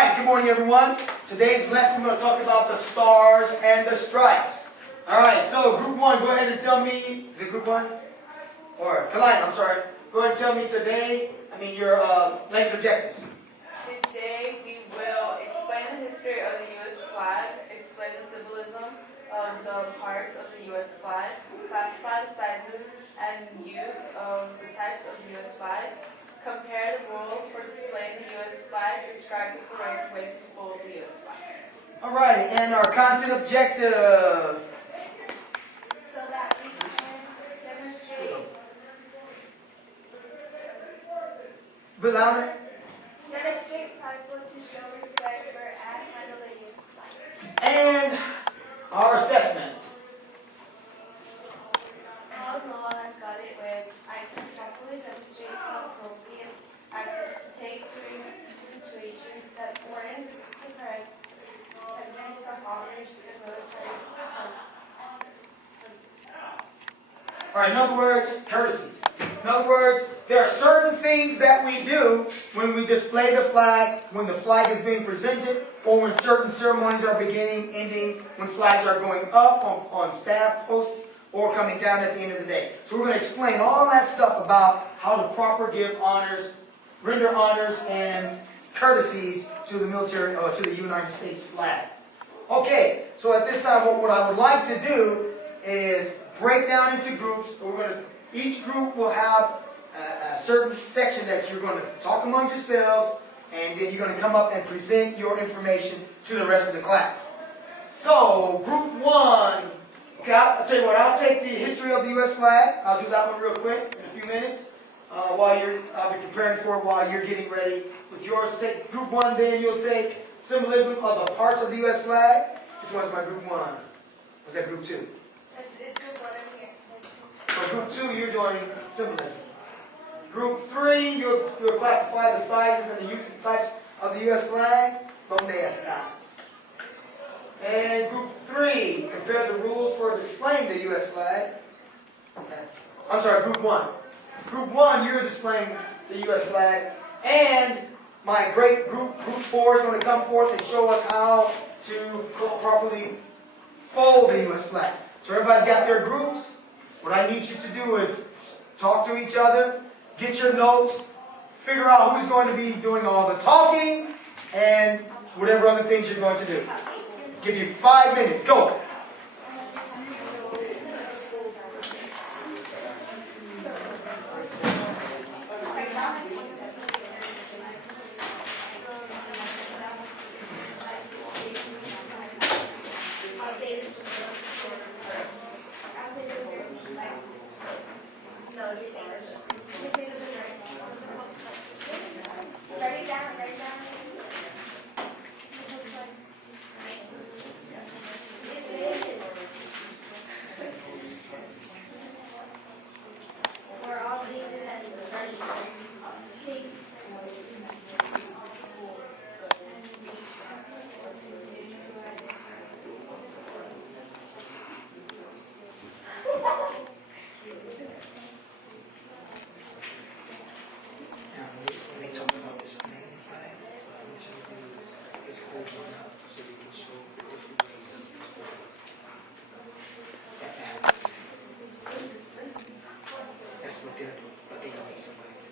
Alright, good morning everyone. Today's lesson we're going to talk about the stars and the stripes. Alright, so group 1, go ahead and tell me, is it group 1? Or Kalina, I'm sorry. Go ahead and tell me today, your language objectives. Today we will explain the history of the U.S. flag, explain the symbolism of the parts of the U.S. flag, classify the sizes and use of the types of U.S. flags, compare the rules for displaying the U.S. flag, describe the correct way to fold the U.S. flag. Alright, and our content objective. So that we can demonstrate. A bit louder. Demonstrate practical to show respect for and handle the U.S. flag. And our assessment. How Noah has got it with I can properly demonstrate the appropriate actions to take during situations that warrant the correct evidence of honors and military. Alright, in other words, courtesies. In other words, there are certain things that we do when we display the flag, when the flag is being presented, or when certain ceremonies are beginning, ending, when flags are going up on staff posts, or coming down at the end of the day. So we're going to explain all that stuff about how to properly give honors, render honors, and courtesies to the military, or to the United States flag. Okay, so at this time, what I would like to do is break down into groups. Each group will have a certain section that you're going to talk among yourselves, and then you're going to come up and present your information to the rest of the class. So, group 1. Okay, I'll tell you what, I'll take the history of the U.S. flag. I'll do that one real quick in a few minutes. I'll be preparing for it while you're getting ready with yours. Take group 1, then you'll take symbolism of the parts of the U.S. flag. Which one's my group 1? Was that group 2? It's group 1 in here. So group 2, you're doing symbolism. Group 3, you'll classify the sizes and the use and types of the U.S. flag. Donde estás? And group 3, compare the rules for displaying the U.S. flag. Group 1. Group 1, you're displaying the U.S. flag. And my great group 4 is going to come forth and show us how to properly fold the U.S. flag. So everybody's got their groups. What I need you to do is talk to each other, get your notes, figure out who's going to be doing all the talking, and whatever other things you're going to do. Give you 5 minutes. Go. Write it down, write it down. We're all these and Now, when they talk about this main flag, what I want you to do is hold one up so we can show the different ways of displaying it. That's what they're doing, but they don't need somebody to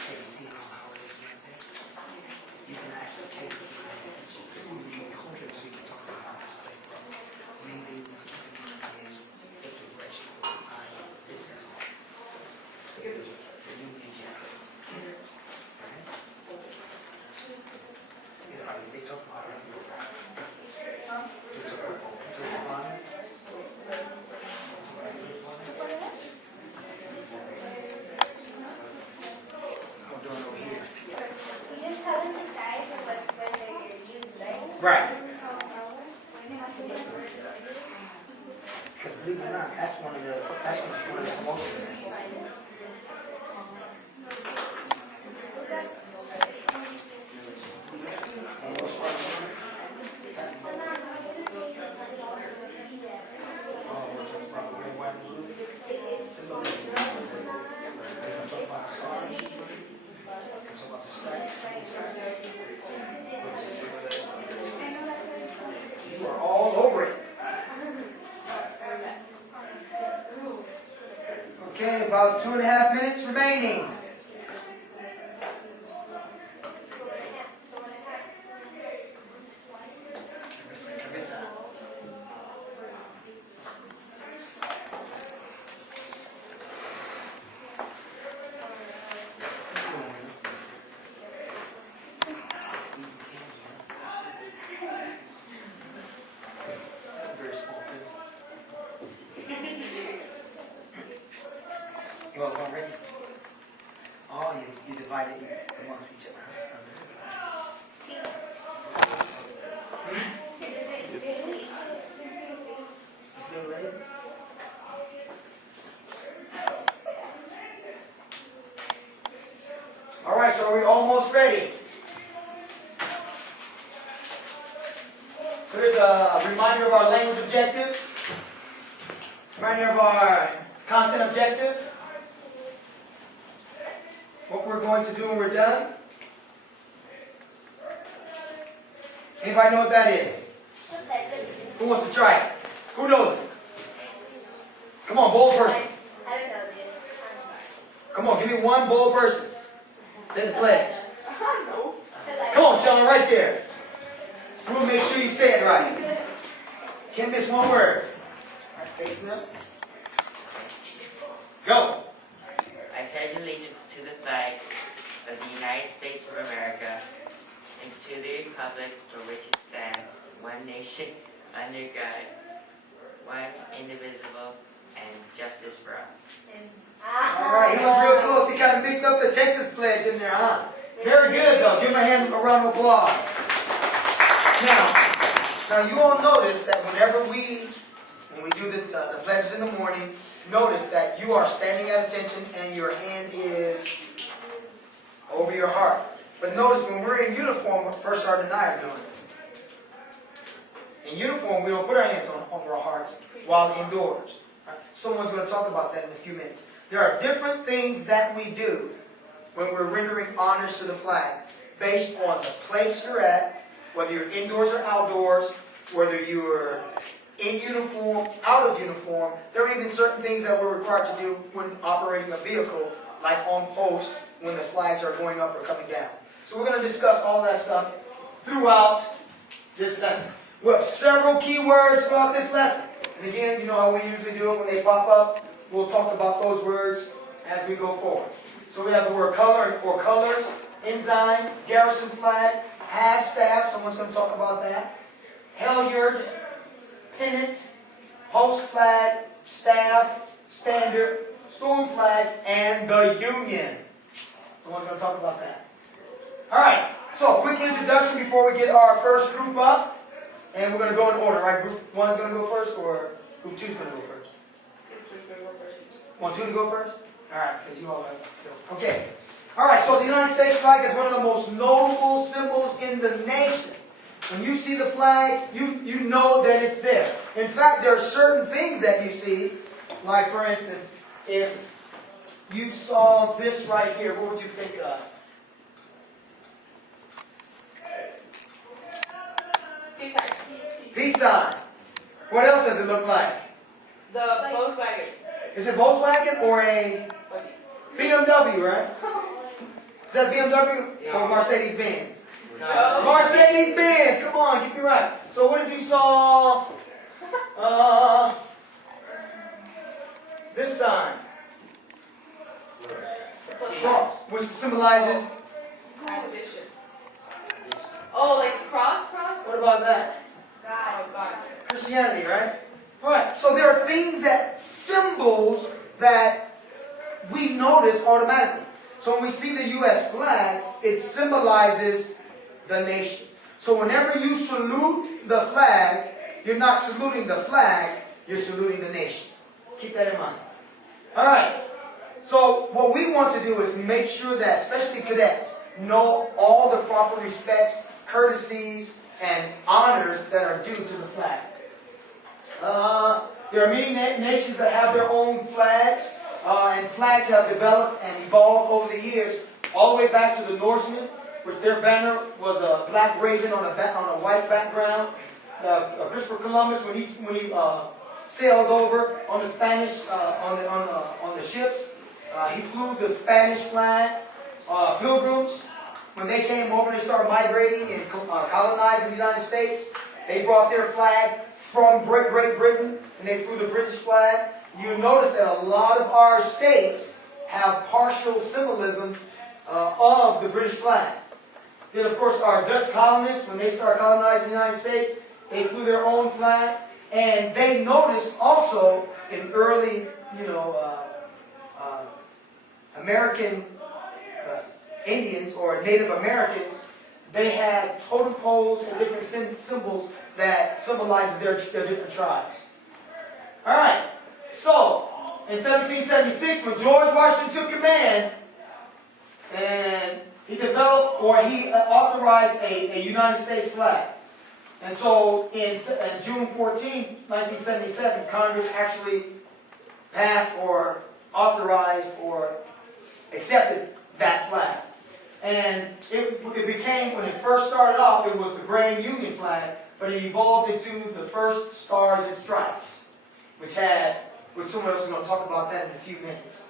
Okay, see how it is like that? You can actually take the flag and it's you can hold it so you can talk about how to display it. Main thing we're doing is the direction or the side. This is the Union Jack. Alright? Yeah, they talk about it. They talk about the place of honor. They talk about the place of honor. How we're doing over here. we just tell them the size of what they're used, right? Right. Because believe it or not, that's one of the promotion tests. And those questions, Oh, we're talking about the red, white, and blue. Symbolism. Okay, about 2.5 minutes remaining. Cabeza. That's a very small pencil. You all gone ready? Oh, you divided it amongst each other. It's a little lazy. All right, so are we almost ready? So here's a reminder of our language objectives. Reminder of our content objective. What we're going to do when we're done. Anybody know what that is? Who wants to try it? Who knows it? Come on, bold person. I don't know this. I'm sorry. Come on, give me one bold person. Say the pledge. No. Come on, Sheldon, right there. We'll make sure you say it right. Can't miss one word. All right, facing up. Go. I pledge allegiance to the flag of the United States of America and to the republic for which it stands, one nation, under God, one indivisible, and justice for all. All right, he was real close. He kind of mixed up the Texas pledge in there, huh? Very good, though. Give him a round of applause. Now you all notice that when we do the pledges in the morning, notice that you are standing at attention and your hand is over your heart. But notice when we're in uniform, what First Sergeant and I are doing. In uniform, we don't put our hands over our hearts while indoors. Right? Someone's going to talk about that in a few minutes. There are different things that we do when we're rendering honors to the flag based on the place you're at, whether you're indoors or outdoors, whether you're in uniform, out of uniform. There are even certain things that we're required to do when operating a vehicle, like on post when the flags are going up or coming down. So we're going to discuss all that stuff throughout this lesson. We have several key words throughout this lesson. And again, you know how we usually do it when they pop up. We'll talk about those words as we go forward. So we have the word color or colors, ensign, garrison flag, half-staff. Someone's going to talk about that. Halyard, pennant, post flag, staff, standard, storm flag, and the Union. Someone's going to talk about that. All right, so quick introduction before we get our first group up. And we're going to go in order, right? Group 1 is going to go first, or group 2 is going to go first? Want 2 to go first? All right, because you all have. Okay. All right, so the United States flag is one of the most notable symbols in the nation. When you see the flag, you know that it's there. In fact, there are certain things that you see, like for instance, if you saw this right here, what would you think of? Peace sign. Peace sign. What else does it look like? The Volkswagen. Is it Volkswagen or a BMW, right? Is that a BMW or Mercedes-Benz? No. Mercedes-Benz. Come on, get me right. So what if you saw this sign? Cross, which symbolizes. Addition. Oh, like cross? What about that? Oh, God. Christianity, right? All right. So there are things symbols that we notice automatically. So when we see the U.S. flag, it symbolizes the nation. So whenever you salute the flag, you're not saluting the flag, you're saluting the nation. Keep that in mind. All right. So what we want to do is make sure that, especially cadets, know all the proper respects, courtesies, and honors that are due to the flag. There are many nations that have their own flags, and flags have developed and evolved over the years, all the way back to the Norsemen, which their banner was a black raven on a white background. Christopher Columbus, when he sailed over on the Spanish, on the ships. He flew the Spanish flag. Pilgrims, when they came over, they started migrating and colonizing the United States. They brought their flag from Great Britain, and they flew the British flag. You notice that a lot of our states have partial symbolism of the British flag. Then, of course, our Dutch colonists, when they started colonizing the United States, they flew their own flag. And they noticed also in early, American Indians or Native Americans, they had totem poles and different symbols that symbolizes their different tribes. All right. So, in 1776, when George Washington took command, and he developed or he authorized a United States flag. And so, in June 14, 1977, Congress actually passed or authorized or accepted that flag. And it became, when it first started off, it was the Grand Union flag, but it evolved into the first Stars and Stripes, which someone else is going to talk about that in a few minutes.